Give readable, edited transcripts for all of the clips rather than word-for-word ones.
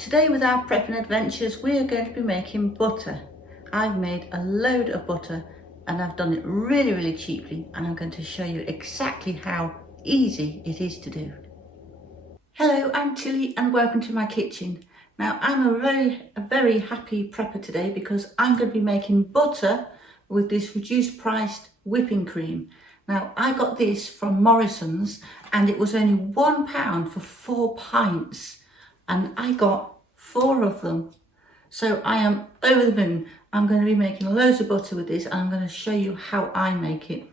Today with our prepping adventures we are going to be making butter. I've made a load of butter and I've done it really cheaply, and I'm going to show you exactly how easy it is to do. Hello, I'm Tilly and welcome to my kitchen. Now I'm a very happy prepper today because I'm going to be making butter with this reduced priced whipping cream. Now I got this from Morrison's and it was only £1 for 4 pints. And I got 4 of them. So I am over the moon. I'm going to be making loads of butter with this and I'm going to show you how I make it.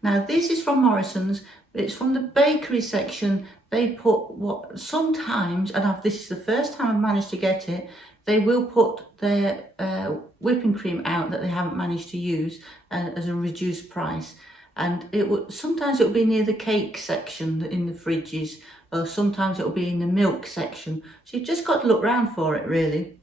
Now this is from Morrison's, but it's from the bakery section. They put what sometimes, and this is the first time I've managed to get it, they will put their whipping cream out that they haven't managed to use as a reduced price. And sometimes it will be near the cake section in the fridges, or sometimes it will be in the milk section. So you've just got to look around for it really.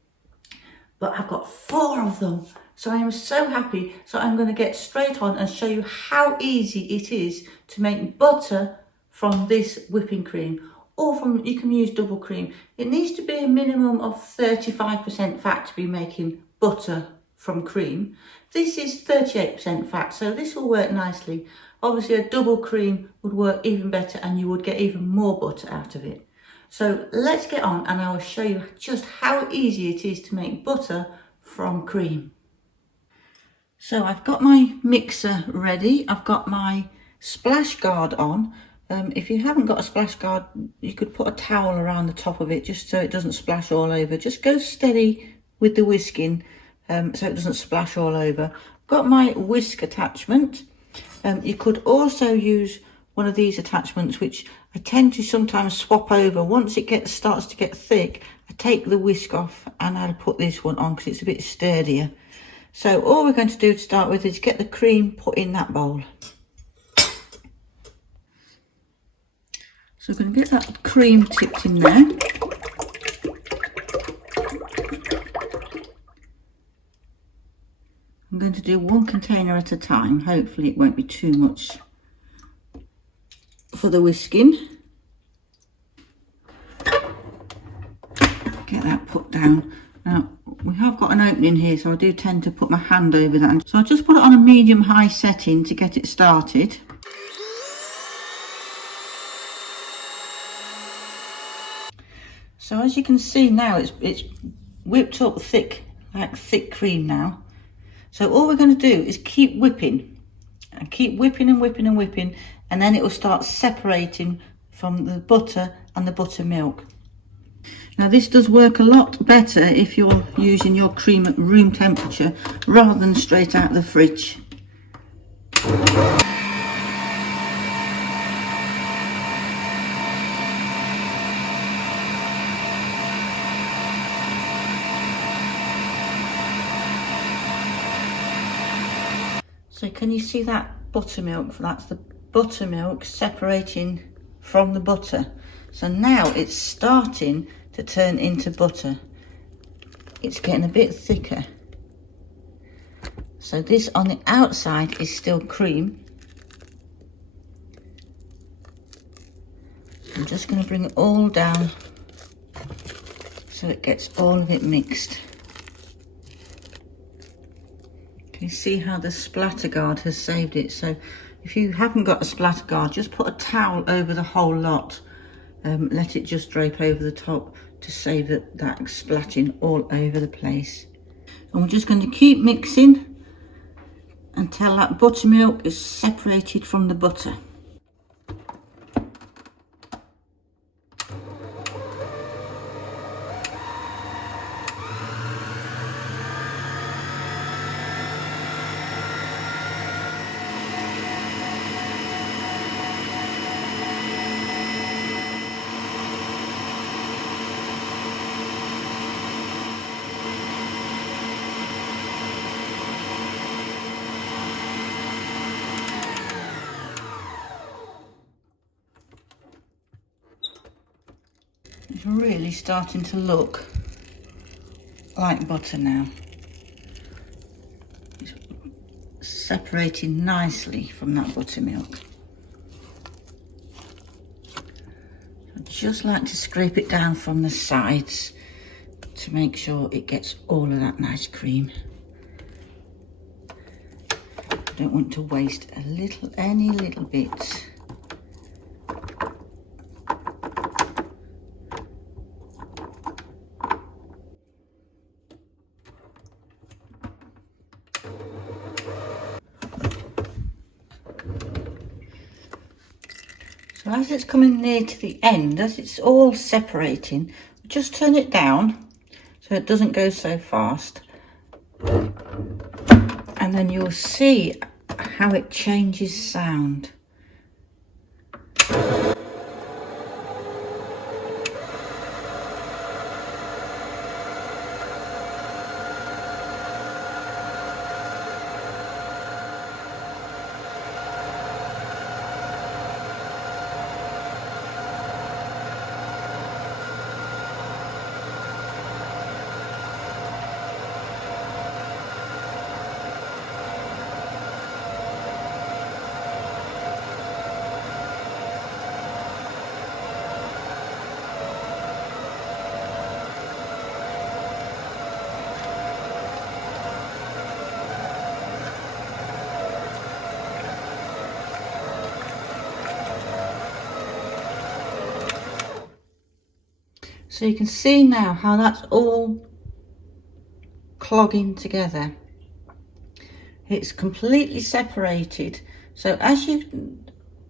But I've got 4 of them, so I am so happy. So I'm going to get straight on and show you how easy it is to make butter from this whipping cream, or you can use double cream. It needs to be a minimum of 35% fat to be making butter from cream. This is 38% fat, so this will work nicely. Obviously a double cream would work even better and you would get even more butter out of it. So let's get on and I will show you just how easy it is to make butter from cream. So I've got my mixer ready. I've got my splash guard on. If you haven't got a splash guard, you could put a towel around the top of it just so it doesn't splash all over. Just go steady with the whisking so it doesn't splash all over. I've got my whisk attachment. You could also use one of these attachments, which I tend to sometimes swap over. Once it starts to get thick, I take the whisk off and I'll put this one on because it's a bit sturdier. So all we're going to do to start with is get the cream put in that bowl. So I'm going to get that cream tipped in there. I'm going to do 1 container at a time. Hopefully it won't be too much for the whisking. Get that put down. Now we have got an opening here, so I do tend to put my hand over that. So I'll just put it on a medium-high setting to get it started. So as you can see now, it's whipped up thick, like thick cream now. So all we're going to do is keep whipping and keep whipping and whipping and whipping, and then it will start separating from the butter and the buttermilk. Now this does work a lot better if you're using your cream at room temperature rather than straight out of the fridge. So can you see that buttermilk? That's the buttermilk separating from the butter. So now it's starting to turn into butter. It's getting a bit thicker. So this on the outside is still cream. I'm just going to bring it all down so it gets all of it mixed. You see how the splatter guard has saved it. So if you haven't got a splatter guard, just put a towel over the whole lot. Let it just drape over the top to save that splatting all over the place. And we're just going to keep mixing until that buttermilk is separated from the butter. It's really starting to look like butter now. It's separating nicely from that buttermilk. I just like to scrape it down from the sides to make sure it gets all of that nice cream. Don't want to waste any little bits. So as it's coming near to the end, as it's all separating, just turn it down so it doesn't go so fast. And then you'll see how it changes sound. So you can see now how that's all clogging together. It's completely separated. So as you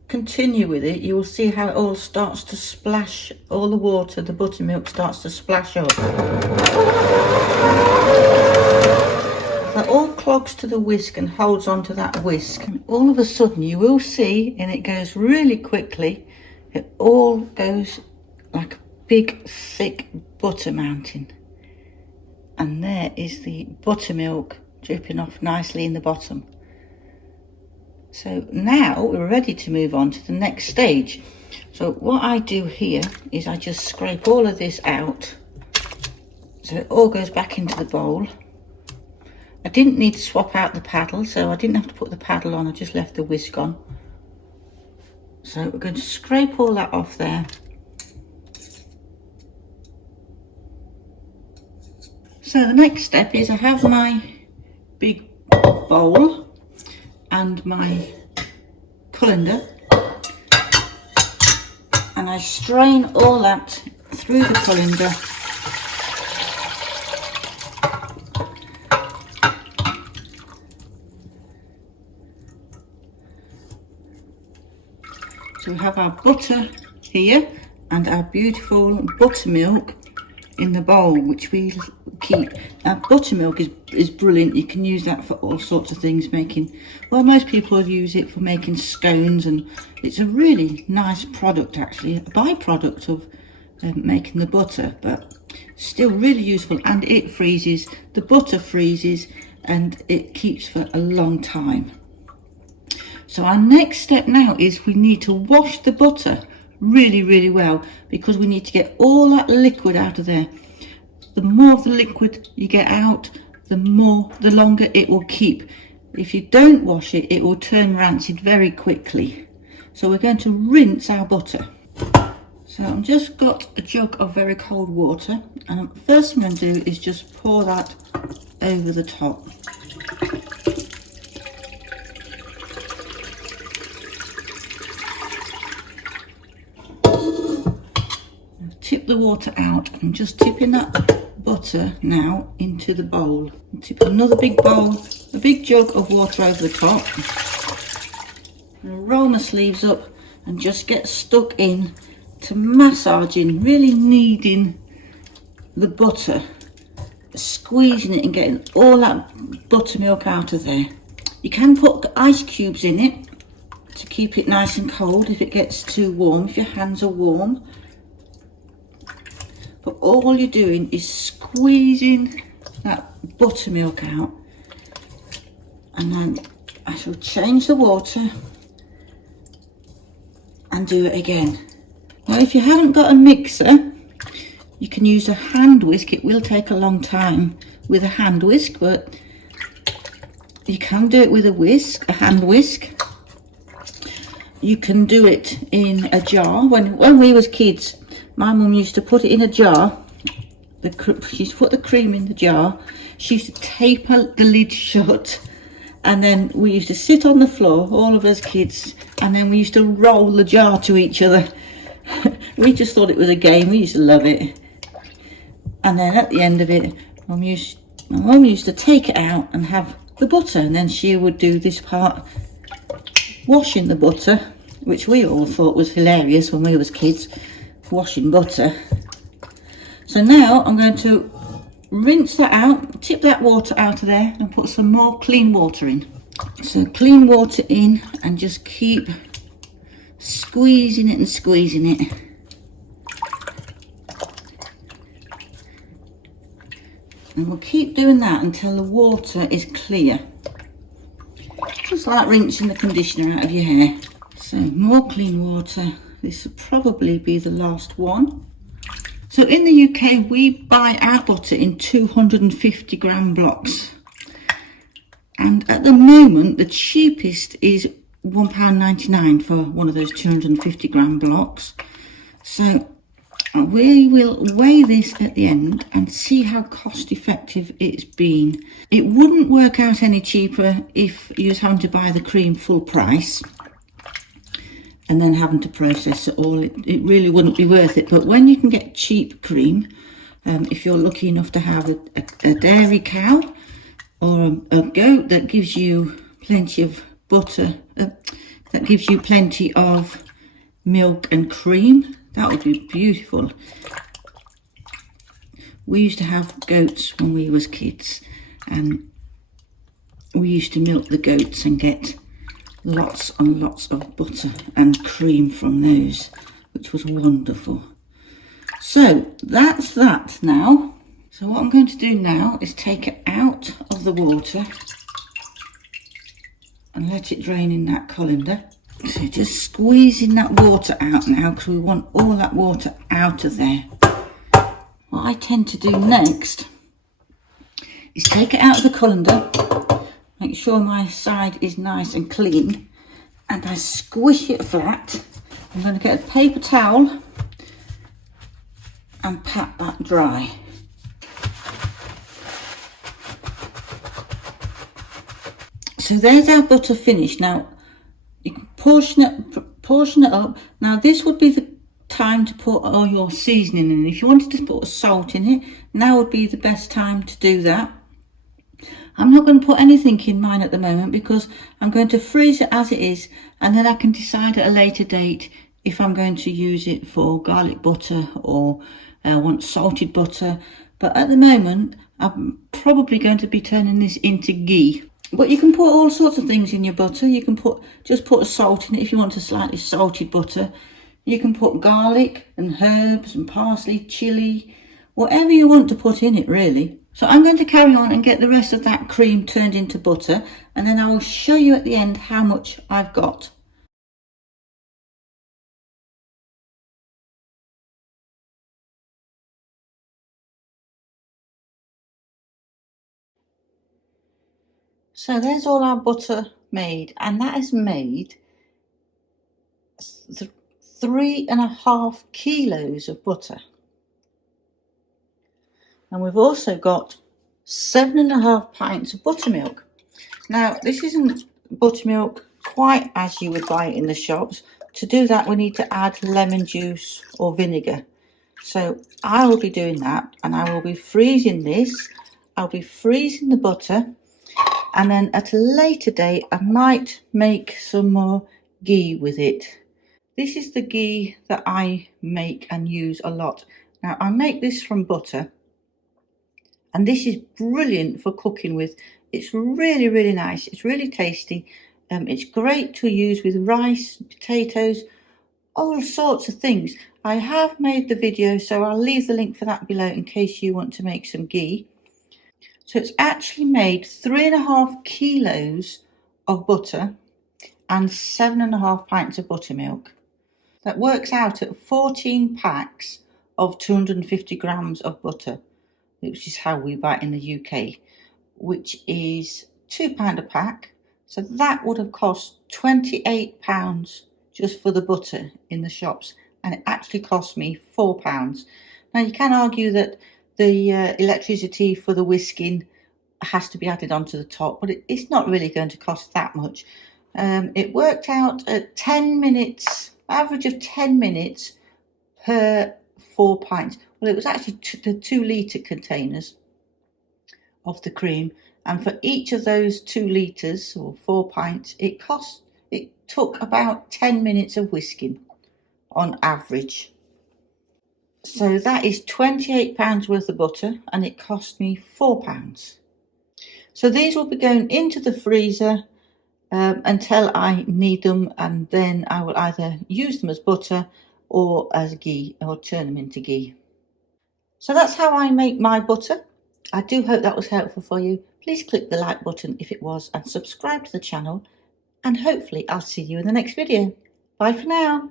continue with it, you will see how it all starts to splash, all the water, the buttermilk starts to splash up. That all clogs to the whisk and holds onto that whisk. And all of a sudden you will see, and it goes really quickly, it all goes like a big thick butter mountain, and there is the buttermilk dripping off nicely in the bottom. So now we're ready to move on to the next stage. So what I do here is I just scrape all of this out so it all goes back into the bowl. I didn't need to swap out the paddle, so I didn't have to put the paddle on, I just left the whisk on. So we're going to scrape all that off there. So the next step is I have my big bowl and my colander, and I strain all that through the colander. So we have our butter here and our beautiful buttermilk in the bowl, which we keep. Our buttermilk is brilliant. You can use that for all sorts of things, making, well, most people use it for making scones, and it's a really nice product, actually, a byproduct of making the butter, but still really useful. And it freezes, the butter freezes, and it keeps for a long time. So our next step now is we need to wash the butter really well, because we need to get all that liquid out of there. The more of the liquid you get out, the longer it will keep. If you don't wash it, it will turn rancid very quickly. So we're going to rinse our butter. So I've just got a jug of very cold water, and the first thing I'm going to do is just pour that over the top. Tip the water out. I'm just tipping that butter now into the bowl. And tip another big bowl, a big jug of water over the top. And roll my sleeves up and just get stuck in to massaging, really kneading the butter, squeezing it and getting all that buttermilk out of there. You can put ice cubes in it to keep it nice and cold if it gets too warm, if your hands are warm. But all you're doing is squeezing that buttermilk out. And then I shall change the water and do it again. Now, if you haven't got a mixer, you can use a hand whisk. It will take a long time with a hand whisk, but you can do it with a hand whisk. You can do it in a jar. When we was kids, my mum used to put it in a jar she used to put the cream in the jar. She used to tape the lid shut, and then we used to sit on the floor, all of us kids, and then we used to roll the jar to each other. We just thought it was a game. We used to love it. And then at the end of it, my mum used to take it out and have the butter, and then she would do this part, washing the butter, which we all thought was hilarious when we was kids, washing butter. So now I'm going to rinse that out, tip that water out of there, and put some more clean water in. So clean water in, and just keep squeezing it and squeezing it. And we'll keep doing that until the water is clear. Just like rinsing the conditioner out of your hair. So more clean water. This will probably be the last one. So in the UK, we buy our butter in 250 gram blocks. And at the moment, the cheapest is £1.99 for one of those 250 gram blocks. So we will weigh this at the end and see how cost effective it's been. It wouldn't work out any cheaper if you was having to buy the cream full price and then having to process it all. It really wouldn't be worth it. But when you can get cheap cream, if you're lucky enough to have a dairy cow or a goat that gives you plenty of butter, that gives you plenty of milk and cream, that would be beautiful. We used to have goats when we was kids, and we used to milk the goats and get lots and lots of butter and cream from those, which was wonderful. So that's that now. So what I'm going to do now is take it out of the water and let it drain in that colander. So just squeezing that water out now, because we want all that water out of there. What I tend to do next is take it out of the colander, make sure my side is nice and clean, and I squish it flat. I'm going to get a paper towel and pat that dry. So there's our butter finished. Now you can portion it up. Now this would be the time to put all your seasoning in. If you wanted to put salt in it, now would be the best time to do that. I'm not going to put anything in mine at the moment because I'm going to freeze it as it is, and then I can decide at a later date if I'm going to use it for garlic butter or I want salted butter. But at the moment, I'm probably going to be turning this into ghee. But you can put all sorts of things in your butter. You can just put salt in it if you want a slightly salted butter. You can put garlic and herbs and parsley, chilli, whatever you want to put in it really. So I'm going to carry on and get the rest of that cream turned into butter, and then I will show you at the end how much I've got. So there's all our butter made, and that is made 3.5 kilos of butter. And we've also got 7.5 pints of buttermilk. Now this isn't buttermilk quite as you would buy it in the shops. To do that we need to add lemon juice or vinegar. So I will be doing that, and I will be freezing this. I'll be freezing the butter, and then at a later date I might make some more ghee with it. This is the ghee that I make and use a lot. Now I make this from butter, and this is brilliant for cooking with. It's really, really nice. It's really tasty. It's great to use with rice, potatoes, all sorts of things. I have made the video, so I'll leave the link for that below in case you want to make some ghee. So it's actually made 3.5 kilos of butter and 7.5 pints of buttermilk. That works out at 14 packs of 250 grams of butter, which is how we buy it in the UK, which is £2 a pack. So that would have cost £28 just for the butter in the shops, and it actually cost me £4. Now you can argue that the electricity for the whisking has to be added onto the top, but it's not really going to cost that much. It worked out at 10 minutes, average of 10 minutes per 4 pints. Well, it was actually the 2-litre containers of the cream, and for each of those 2 litres or 4 pints, it took about 10 minutes of whisking on average. So that is £28 worth of butter, and it cost me £4. So these will be going into the freezer until I need them, and then I will either use them as butter or as ghee, or turn them into ghee. So that's how I make my butter. I do hope that was helpful for you. Please click the like button if it was, and subscribe to the channel, and hopefully I'll see you in the next video. Bye for now.